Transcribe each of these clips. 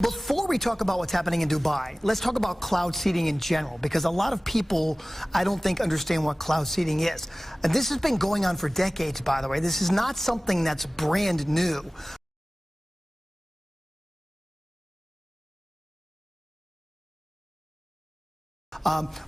Before we talk about what's happening in Dubai, let's talk about cloud seeding in general, because a lot of people, I don't think, understand what cloud seeding is. And this has been going on for decades, by the way. This is not something that's brand new.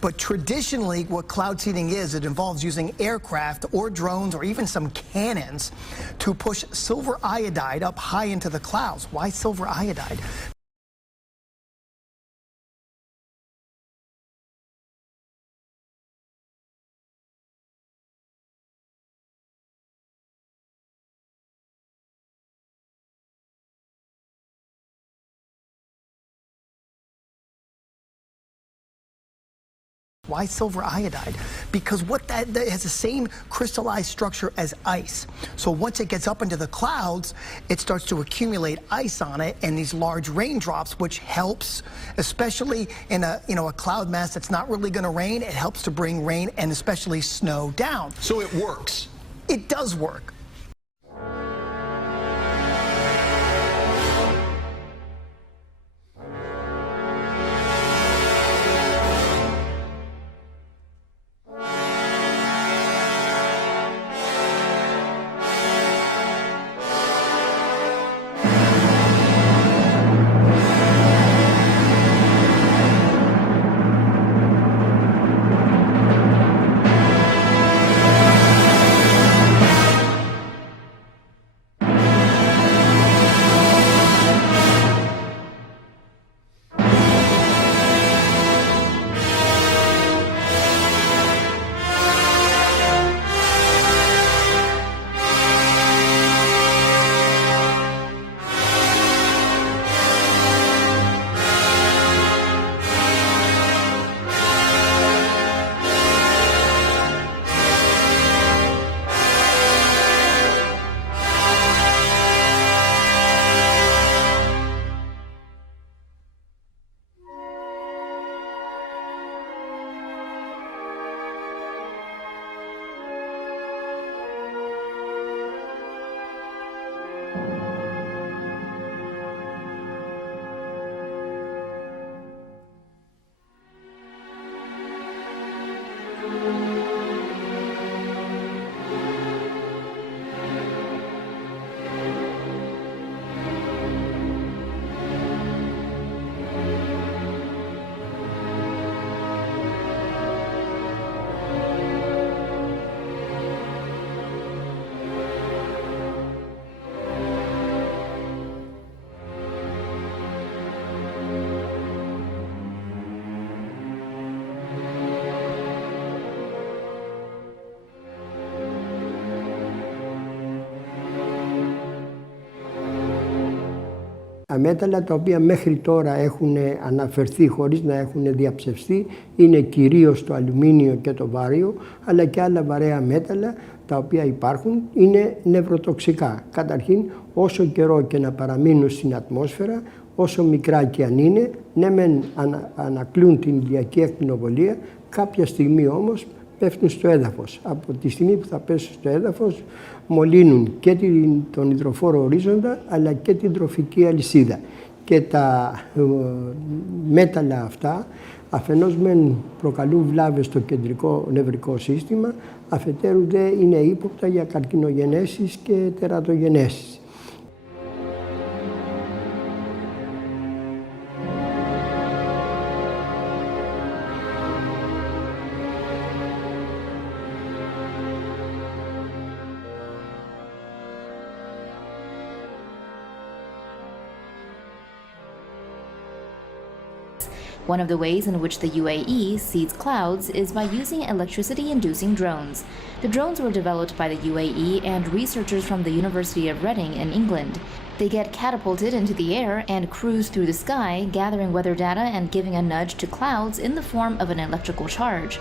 But traditionally, what cloud seeding is, it involves using aircraft or drones or even some cannons to push silver iodide up high into the clouds. Why silver iodide? Why silver iodide? Because that has the same crystallized structure as ice. So once it gets up into the clouds, it starts to accumulate ice on it and these large raindrops, which helps, especially in a cloud mass that's not really going to rain. It helps to bring rain and especially snow down. So it works. It does work. Τα μέταλλα τα οποία μέχρι τώρα έχουν αναφερθεί χωρίς να έχουν διαψευστεί είναι κυρίως το αλουμίνιο και το βάριο, αλλά και άλλα βαρέα μέταλλα τα οποία υπάρχουν είναι νευροτοξικά. Καταρχήν, όσο καιρό και να παραμείνουν στην ατμόσφαιρα, όσο μικρά και αν είναι, ναι μεν ανακλούν την ηλιακή ακτινοβολία, κάποια στιγμή όμως πέφτουν στο έδαφος. Από τη στιγμή που θα πέσουν στο έδαφος, μολύνουν και τον υδροφόρο ορίζοντα, αλλά και την τροφική αλυσίδα. Και τα μέταλλα αυτά, αφενός μεν προκαλούν βλάβες στο κεντρικό νευρικό σύστημα, αφετέρου δε είναι ύποπτα για καρκινογενέσεις και τερατογενέσεις. One of the ways in which the UAE seeds clouds is by using electricity-inducing drones. The drones were developed by the UAE and researchers from the University of Reading in England. They get catapulted into the air and cruise through the sky, gathering weather data and giving a nudge to clouds in the form of an electrical charge.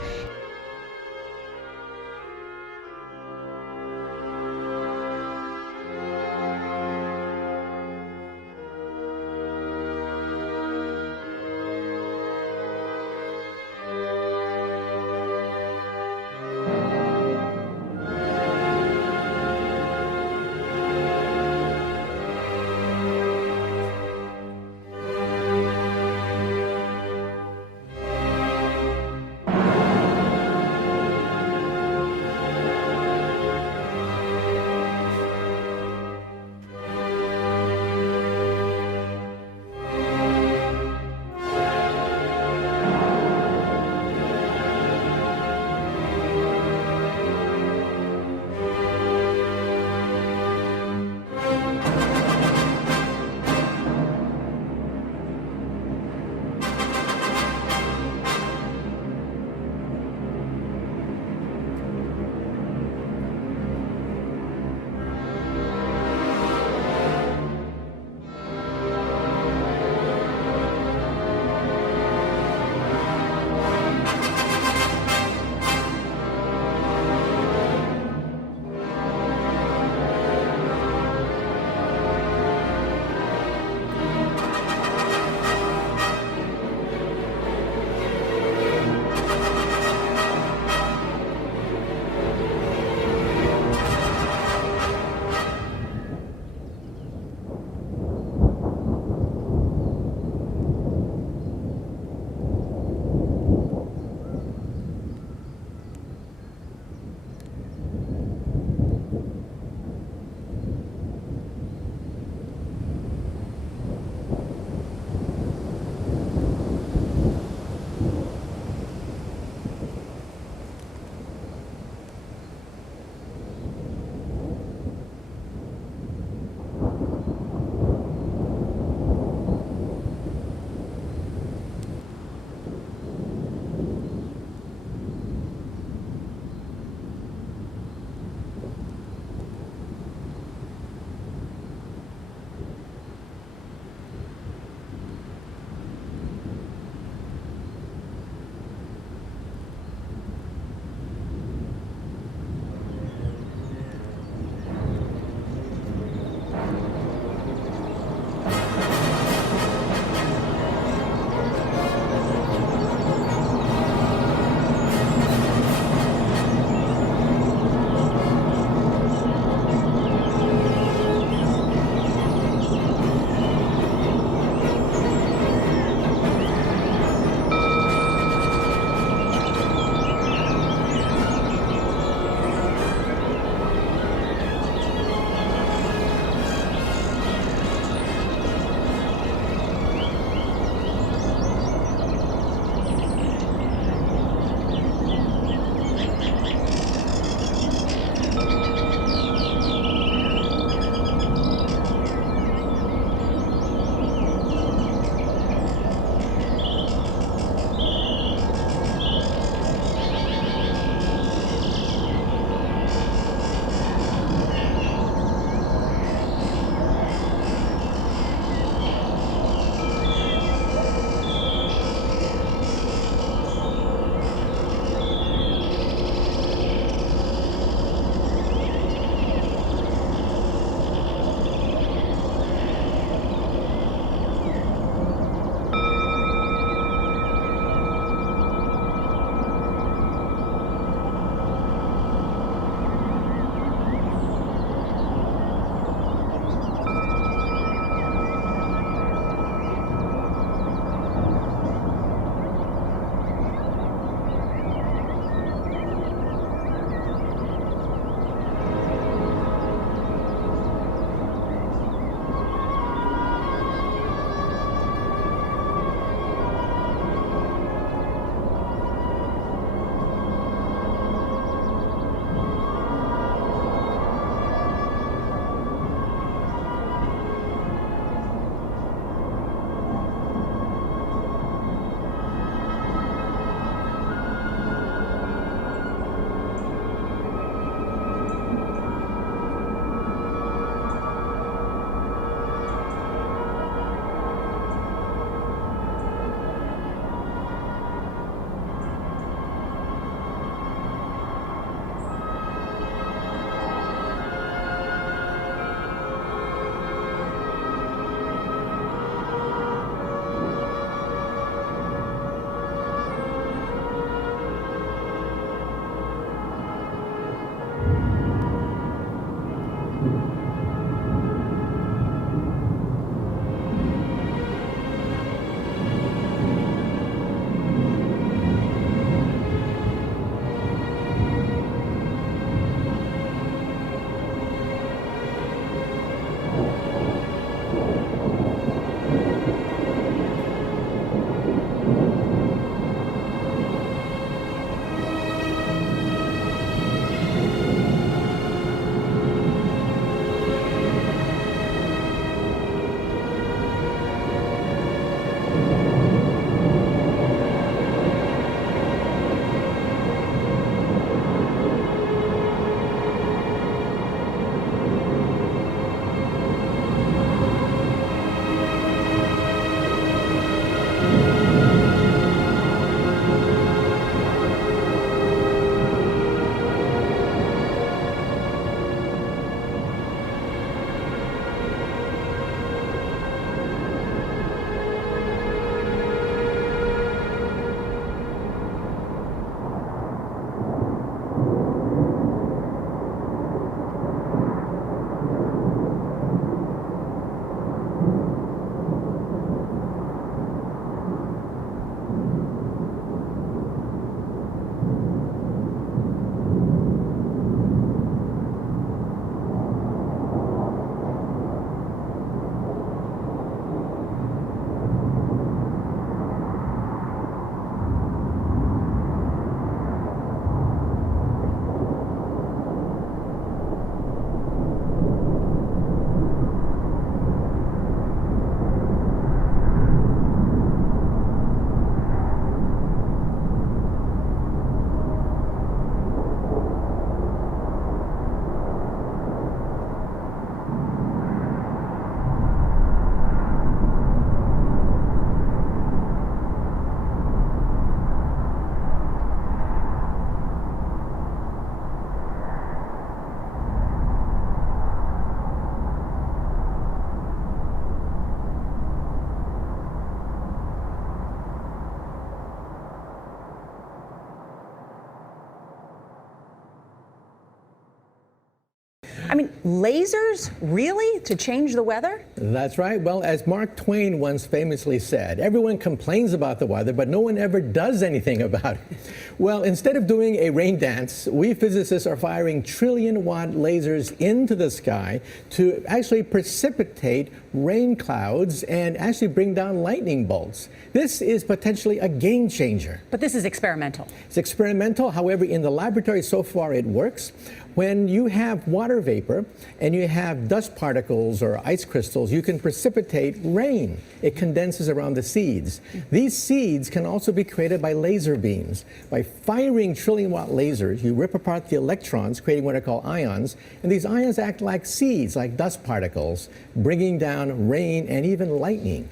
Lasers? Really? To change the weather? That's right. Well, as Mark Twain once famously said, everyone complains about the weather, but no one ever does anything about it. Well, instead of doing a rain dance, we physicists are firing trillion-watt lasers into the sky to actually precipitate rain clouds and actually bring down lightning bolts. This is potentially a game changer. But this is experimental. It's experimental. However, in the laboratory so far it works. When you have water vapor and you have dust particles or ice crystals, you can precipitate rain. It condenses around the seeds. These seeds can also be created by laser beams. By firing trillion-watt lasers, you rip apart the electrons, creating what are called ions, and these ions act like seeds, like dust particles, bringing down rain and even lightning.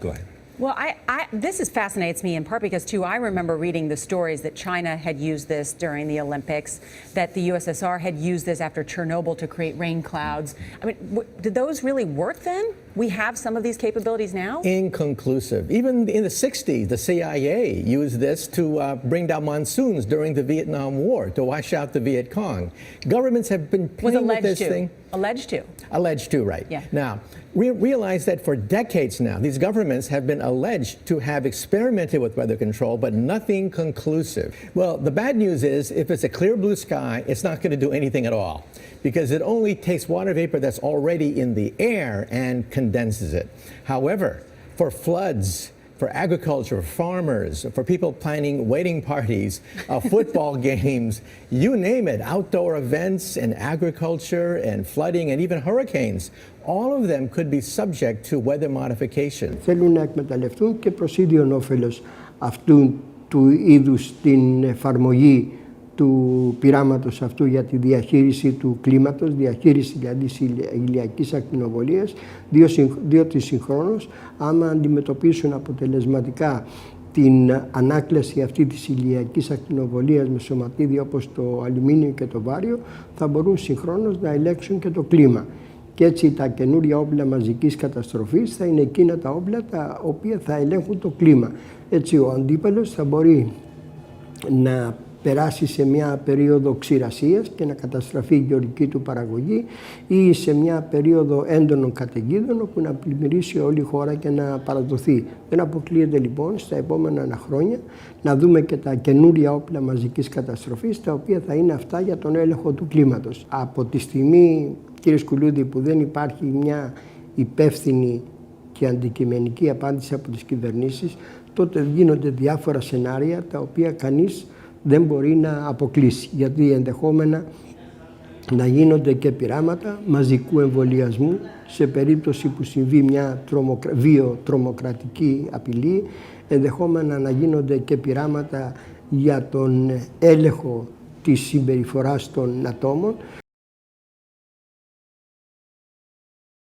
Go ahead. Well, this fascinates me in part because, too, I remember reading the stories that China had used this during the Olympics, that the USSR had used this after Chernobyl to create rain clouds. I mean, did those really work then? We have some of these capabilities now? Inconclusive. Even in the 60s, the CIA used this to bring down monsoons during the Vietnam War, to wash out the Viet Cong. Governments have been playing with this thing. Alleged to. Alleged to, right. Yeah. Now, we realize that for decades now, these governments have been alleged to have experimented with weather control, but nothing conclusive. Well, the bad news is, if it's a clear blue sky, it's not going to do anything at all, because it only takes water vapor that's already in the air and condenses it. However, for floods, for agriculture, farmers, for people planning wedding parties, football games, you name it, outdoor events and agriculture and flooding and even hurricanes, all of them could be subject to weather modification. Θέλουν να εκμεταλλευτούν και προς ίδιον όφελος αυτού του είδους την εφαρμογή του πειράματος αυτού για τη διαχείριση του κλίματος, διαχείριση δηλαδή της ηλιακής ακτινοβολίας, διότι συγχρόνως άμα αντιμετωπίσουν αποτελεσματικά την ανάκλαση αυτή της ηλιακής ακτινοβολίας με σωματίδια όπως το αλουμίνιο και το βάριο, θα μπορούν συγχρόνως να ελέγξουν και το κλίμα. Και έτσι τα καινούρια όπλα μαζικής καταστροφής θα είναι εκείνα τα όπλα τα οποία θα ελέγχουν το κλίμα. Έτσι ο αντίπαλος θα μπορεί να περάσει σε μια περίοδο ξηρασίας και να καταστραφεί η γεωργική του παραγωγή ή σε μια περίοδο έντονων καταιγίδων όπου να πλημμυρίσει όλη η χώρα και να παραδοθεί. Δεν αποκλείεται λοιπόν στα επόμενα χρόνια να δούμε και τα καινούρια όπλα μαζικής καταστροφής, τα οποία θα είναι αυτά για τον έλεγχο του κλίματος. Από τη στιγμή, κύριε Σκουλούδη, που δεν υπάρχει μια υπεύθυνη και αντικειμενική απάντηση από τις κυβερνήσεις, τότε γίνονται διάφορα σενάρια τα οποία κανείς δεν μπορεί να αποκλείσει, γιατί ενδεχόμενα να γίνονται και πειράματα μαζικού εμβολιασμού σε περίπτωση που συμβεί μια βιοτρομοκρατική απειλή, ενδεχόμενα να γίνονται και πειράματα για τον έλεγχο της συμπεριφοράς των ατόμων.